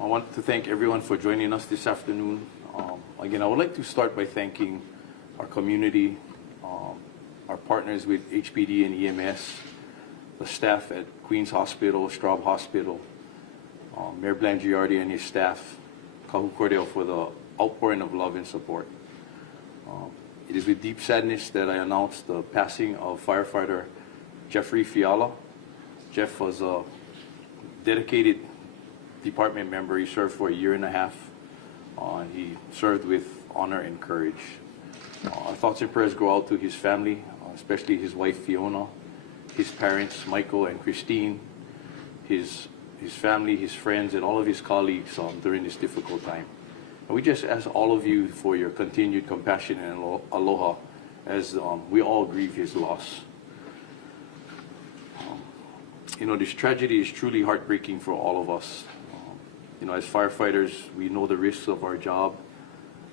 I want to thank everyone for joining us this afternoon. Again, I would like to start by thanking our community, our partners with HPD and EMS, the staff at Queens Hospital, Straub Hospital, Mayor Blangiardi and his staff, Kahu Cordell, for the outpouring of love and support. It is with deep sadness that I announce the passing of firefighter Jeffrey Fiala. Jeff was a dedicated department member. He served for 1.5 years. He served with honor and courage. Our thoughts and prayers go out to his family, especially his wife Fiona, his parents Michael and Christine, his family, his friends, and all of his colleagues during this difficult time. And we just ask all of you for your continued compassion and aloha as we all grieve his loss. This tragedy is truly heartbreaking for all of us. As firefighters, we know the risks of our job,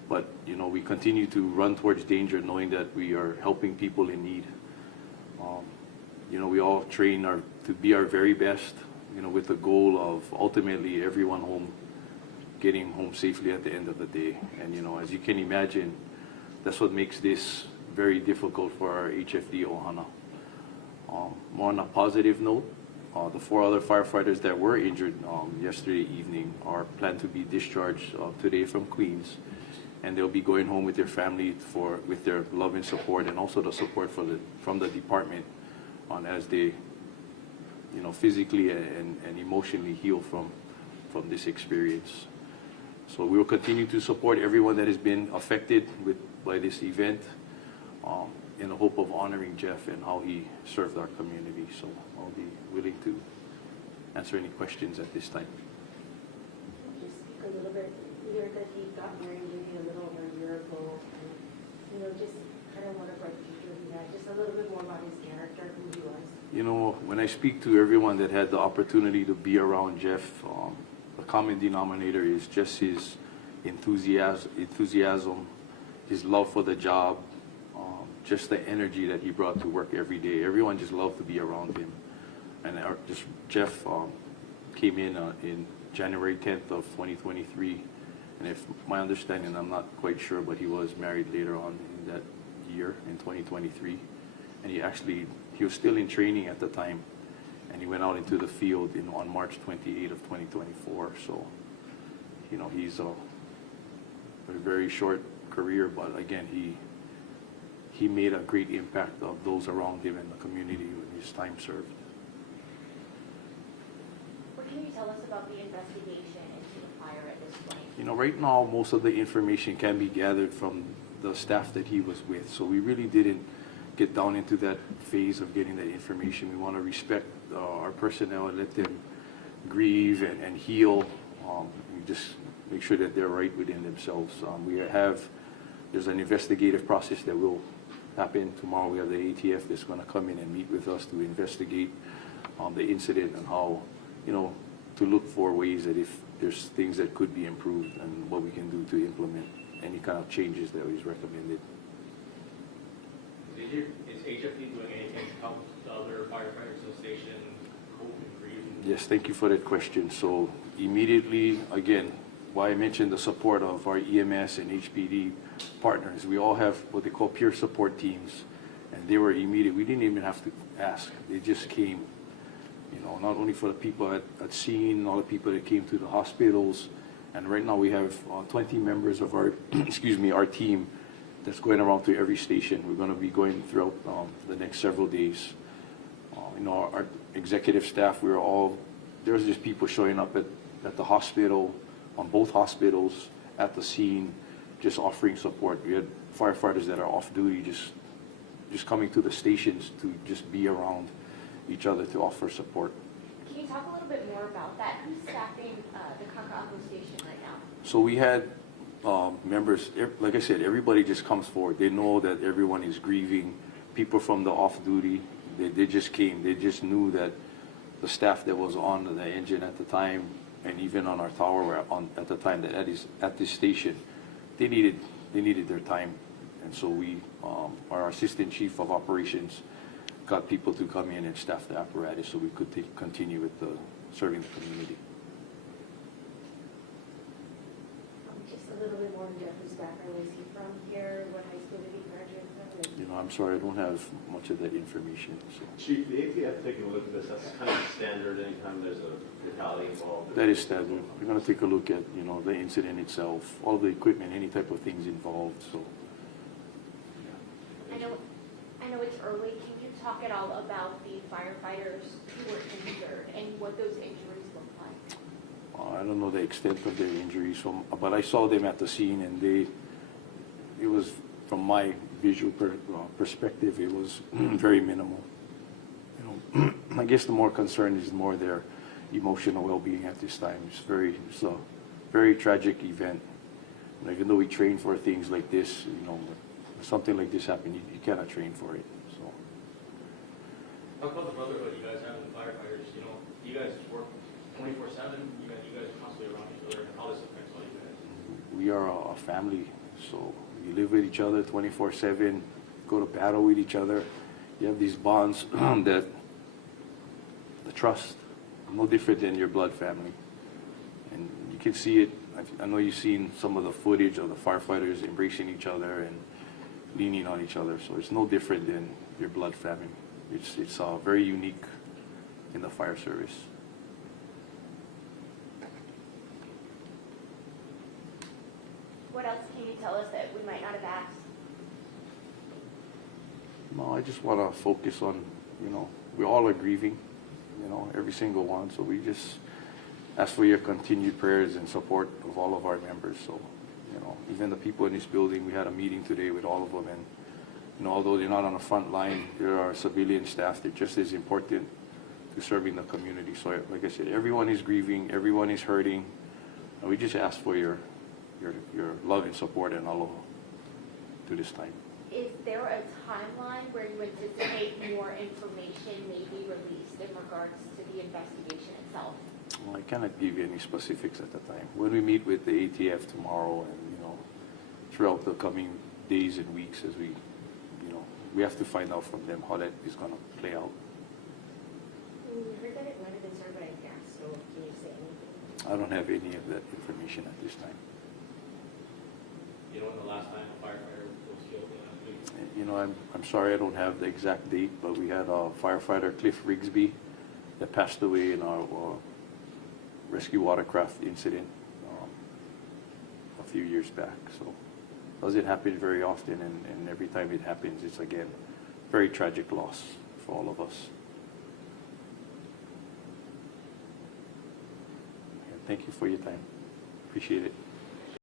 but we continue to run towards danger knowing that we are helping people in need. We all train to be our very best, with the goal of ultimately everyone getting home safely at the end of the day. And as you can imagine, that's what makes this very difficult for our HFD Ohana. More on a positive note, the 4 other firefighters that were injured yesterday evening are planned to be discharged today from Queens, and they'll be going home with their family with their love and support, and also the support from the department as they physically and emotionally heal from this experience. So we will continue to support everyone that has been affected by this event in the hope of honoring Jeff and how he served our community. So I'll be willing to answer any questions at this time. Just speak a little bit. You heard that he got married maybe a little over a year ago, and just kind of wonder what future he had. Just a little bit more about his character, who he was. When I speak to everyone that had the opportunity to be around Jeff, the common denominator is just his enthusiasm, his love for the job, just the energy that he brought to work every day. Everyone just loved to be around him. And Jeff came in January 10th of 2023. And if my understanding, I'm not quite sure, but he was married later on in that year, in 2023. And he was still in training at the time. And he went out into the field on March 28th of 2024. So, he's a very short career, but again, he made a great impact of those around him and the community with his time served. What can you tell us about the investigation into the fire at this point? Right now, most of the information can be gathered from the staff that he was with. So we really didn't get down into that phase of getting that information. We want to respect our personnel and let them grieve and heal. We just make sure that they're right within themselves. There's an investigative process that will happen tomorrow. We have the ATF that's going to come in and meet with us to investigate the incident and how, to look for ways that if there's things that could be improved and what we can do to implement any kind of changes that is recommended. Is HFD doing anything to help the other firefighter association cope and grieve? Yes, thank you for that question. So immediately, again, why I mentioned the support of our EMS and HPD partners. We all have what they call peer support teams, and they were immediate. We didn't even have to ask. They just came, not only for the people at scene, all the people that came to the hospitals, and right now we have 20 members of our, our team that's going around to every station. We're going to be going throughout the next several days. Our executive staff, there's just people showing up at the hospital, on both hospitals, at the scene, just offering support. We had firefighters that are off duty, just coming to the stations to just be around each other to offer support. Can you talk a little bit more about that? Who's staffing the Kaka'ako station right now? So we had members, like I said, everybody just comes forward. They know that everyone is grieving. People from the off duty, they just came. They just knew that the staff that was on the engine at the time, and even on our tower at the time that at this station, they needed their time. And so our assistant chief of operations got people to come in and staff the apparatus so we could continue with serving the community. little bit more in Jeffrey's background. Was he from here? What high school did he graduate from? Like, You know, I'm sorry, I don't have much of that information, so. Chief, the ATF taking a look at this, that's kind of standard anytime there's a fatality involved. That is standard. We're gonna take a look at, you know, the incident itself, all the equipment, any type of things involved, so. I know it's early. Can you talk at all about the firefighters who were injured and what those injuries look like? I don't know the extent of their injuries, but I saw them at the scene and it was, from my visual perspective, it was very minimal. You know, I guess the more concern is more their emotional well-being at this time. It's a very tragic event. And even though we train for things like this, you know, something like this happen, you cannot train for it. So Talk about the brotherhood you guys have in the firefighters. You know, you guys work 24/7. You guys are constantly around each other, and how this affects all you guys. we are a family, so we live with each other 24/7, go to battle with each other. You have these bonds that the trust, no different than your blood family. And you can see it. I know you've seen some of the footage of the firefighters embracing each other and leaning on each other. So it's no different than your blood family. It's very unique in the fire service. What else can you tell us that we might not have asked? No, I just want to focus on, you know, we all are grieving, you know, every single one. So we just ask for your continued prayers and support of all of our members. So, you know, even the people in this building, we had a meeting today with all of them. And, you know, although they're not on the front line, there are civilian staff. They're just as important to serving the community. So, like I said, everyone is grieving, everyone is hurting. And we just ask for your love and support and aloha to this time. Is there a timeline where you anticipate more information may be released in regards to the investigation itself? Well, I cannot give you any specifics at the time. When we meet with the ATF tomorrow and, you know, throughout the coming days and weeks as we, you know, we have to find out from them how that is going to play out. we heard that it might have been started by a gas stove. Can you say anything? I don't have any of that information at this time. You know, when the last time a firefighter was killed in that week. You know, I'm sorry I don't have the exact date, but we had a firefighter, Cliff Rigsby, that passed away in our rescue watercraft incident a few years back. So doesn't happen very often, and every time it happens, it's again very tragic loss for all of us. Thank you for your time. Appreciate it.